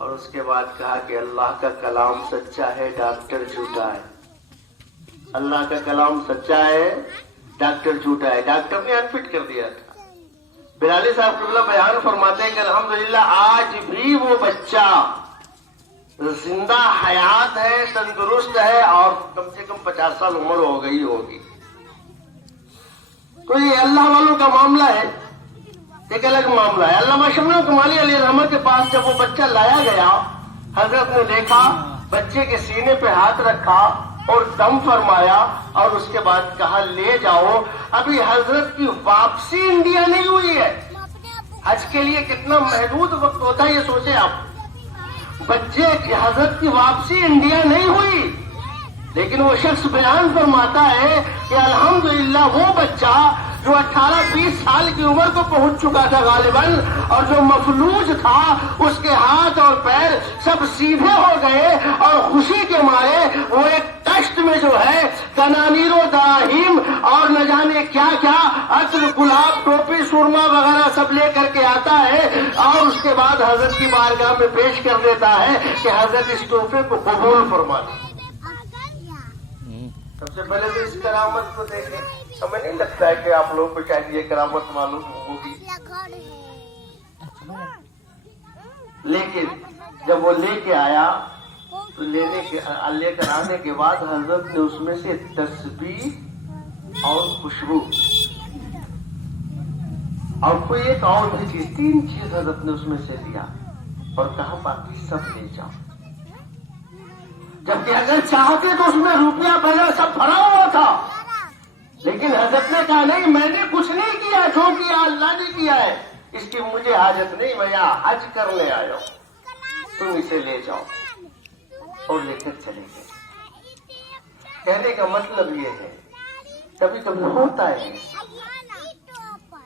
اور اس کے بعد کہا کہ اللہ کا کلام سچا ہے، ڈاکٹر جھوٹا ہے۔ اللہ کا کلام سچا ہے، ڈاکٹر جھوٹا ہے۔ ڈاکٹر نے انفٹ کر دیا تھا۔ بلالی صاحب قبلہ بیان فرماتے ہیں کہ الحمدللہ آج بھی وہ بچہ زندہ حیات ہے، تندرست ہے، اور کم سے کم 50 سال عمر ہو گئی ہوگی۔ تو یہ اللہ والوں کا معاملہ ہے، ایک الگ معاملہ ہے۔ علامہ شبلی کمالی علیہ الرحمہ کے پاس جب وہ بچہ لایا گیا، حضرت نے دیکھا، بچے کے سینے پہ ہاتھ رکھا اور دم فرمایا، اور اس کے بعد کہا لے جاؤ۔ ابھی حضرت کی واپسی انڈیا نہیں ہوئی ہے۔ حج کے لیے کتنا محدود وقت ہوتا ہے یہ سوچیں آپ۔ بچے کی حضرت کی واپسی انڈیا نہیں ہوئی، لیکن وہ شخص بیان فرماتا ہے کہ الحمدللہ وہ بچہ جو 18-20 سال کی عمر کو پہنچ چکا تھا غالباً، اور جو مفلوج تھا، اس کے ہاتھ اور پیر سب سیدھے ہو گئے، اور خوشی کے مارے وہ ایک کشت میں جو ہے کنانیر و دراہیم اور نہ جانے کیا کیا عطر، گلاب، ٹوپی، سرما وغیرہ سب لے کر کے آتا ہے، اور اس کے بعد حضرت کی بارگاہ میں پیش کر دیتا ہے کہ حضرت اس تحفے کو قبول فرما لیں۔ سب سے پہلے تو اس کرامت کو دیکھیں۔ ہمیں نہیں لگتا ہے کہ آپ لوگوں کو شاید یہ کرامت معلوم ہوگی، لیکن جب وہ لے کے آیا تو لے کر آنے کے بعد حضرت نے اس میں سے تسبیح اور خوشبو اور کوئی ایک اور بھی چیز، 3 چیز حضرت نے اس میں سے دیا، اور کہا باقی سب لے جاؤ۔ جبکہ اگر چاہتے تو اس میں روپیہ پیسہ سب بھرا ہوا تھا، لیکن حضرت نے کہا نہیں، میں نے کچھ نہیں کیا، جو کیا اللہ نے کیا ہے، اس کی مجھے حاجت نہیں، میں یہاں حج کرنے آیا ہوں، تم اسے لے جاؤ۔ اور لے کر چلے گئے۔ کہنے کا مطلب یہ ہے، کبھی کبھی ہوتا ہے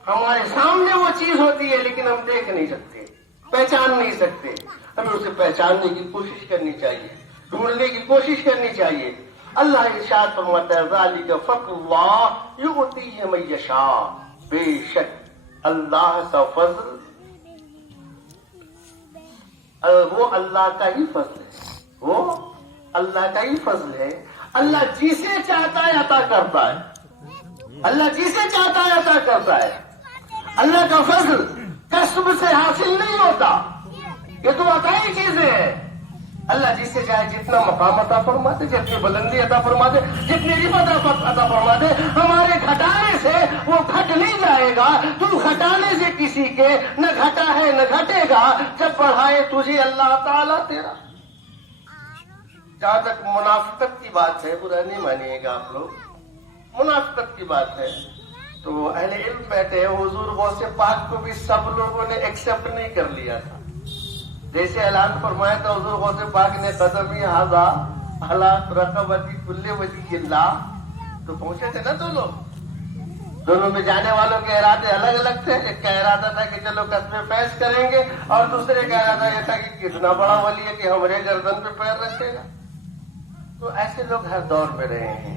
ہمارے سامنے وہ چیز ہوتی ہے، لیکن ہم دیکھ نہیں سکتے، پہچان نہیں سکتے، ہمیں اسے پہچاننے کی کوشش کرنی چاہیے، ڈھونڈنے کی کوشش کرنی چاہیے۔ اللہ ارشاد فرماتا ہے ذالک فضل اللہ یؤتیہ من یشاء، بے شک اللہ کا فضل وہ اللہ کا ہی فضل ہے، وہ اللہ کا ہی فضل ہے۔ اللہ جسے چاہتا ہے عطا کرتا ہے، اللہ جسے چاہتا ہے عطا کرتا ہے۔ اللہ کا فضل کسب سے حاصل نہیں ہوتا، یہ تو عطائی چیزیں ہیں۔ اللہ جسے چاہے جتنا مقام عطا فرما دے، جتنی بلندی عطا فرما دے، جتنی عزت عطا فرما دے۔ ہمارے گھٹانے سے وہ گھٹ نہیں جائے گا، تو گھٹانے سے کسی کے نہ گھٹا ہے نہ گھٹے گا، جب بڑھائے تجھے اللہ تعالیٰ تیرا۔ جہاں تک منافقت کی بات ہے، برا نہیں مانیے گا آپ لوگ، منافقت کی بات ہے تو اہل علم بیٹھے ہیں، حضور غوث پاک کو بھی سب لوگوں نے ایکسپٹ نہیں کر لیا تھا۔ جیسے اعلان فرمایا تھا حضور غوث پاک نے قدمی ھذا علی رقبتی کل ولی اللہ، تو پہنچے تھے نا دونوں میں جانے والوں کے ارادے الگ الگ تھے۔ ایک کا ارادہ تھا کہ چلو قصبے فیض کریں گے، اور دوسرے کا ارادہ یہ تھا کہ کتنا بڑا ولی ہے کہ ہمارے گردن پہ پیر رکھے گا۔ تو ایسے لوگ ہر دور میں رہے ہیں،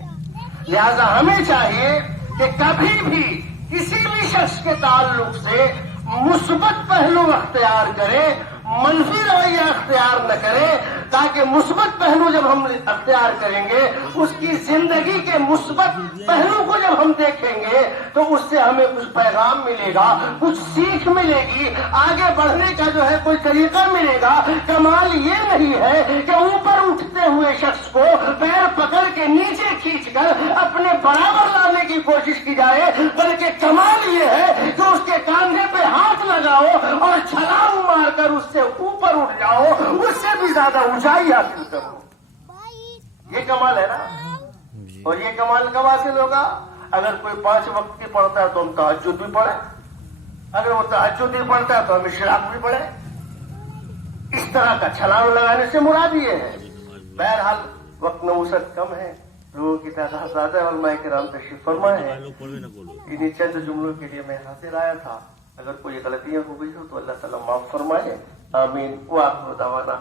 لہذا ہمیں چاہیے کہ کبھی بھی کسی بھی شخص کے تعلق سے مثبت پہلو اختیار کرے، منفی رویہ اختیار نہ کرے، تاکہ مثبت پہلو جب ہم اختیار کریں گے، اس کی زندگی کے مثبت پہلو کو جب ہم دیکھیں گے تو اس سے ہمیں کچھ پیغام ملے گا، کچھ سیکھ ملے گی، آگے بڑھنے کا جو ہے کوئی طریقہ ملے گا۔ کمال یہ نہیں ہے کہ اوپر اٹھتے ہوئے شخص کو پیر پکڑ کے نیچے کھینچ کر اپنے برابر لانے کی کوشش کی جائے، بلکہ کمال یہ ہے کہ اس کے کاندھے پہ ہاتھ لگاؤ اور چھلانگ مار کر اس سے اوپر اٹھ جاؤ، اس سے بھی زیادہ اونچائی حاصل کرو۔ یہ کمال ہے نا، اور یہ کمال کب حاصل ہوگا؟ اگر کوئی 5 وقت کی پڑھتا ہے تو ہم تہجد بھی پڑھے، اگر وہ تہجد بھی پڑھتا ہے تو ہم اشراق بھی پڑھے۔ اس طرح کا چھلانگ لگانے سے مراد یہ ہے۔ بہرحال وقت نوسط کم ہے، لوگوں کی تعداد زیادہ ہے، علماء کرام تشریف فرما ہے، انہیں چند جملوں کے لیے میں حاضر آیا تھا۔ اگر کوئی غلطیاں ہو گئی ہو تو اللہ تعالیٰ معاف فرمائے، آمین۔ وآخر دعوانا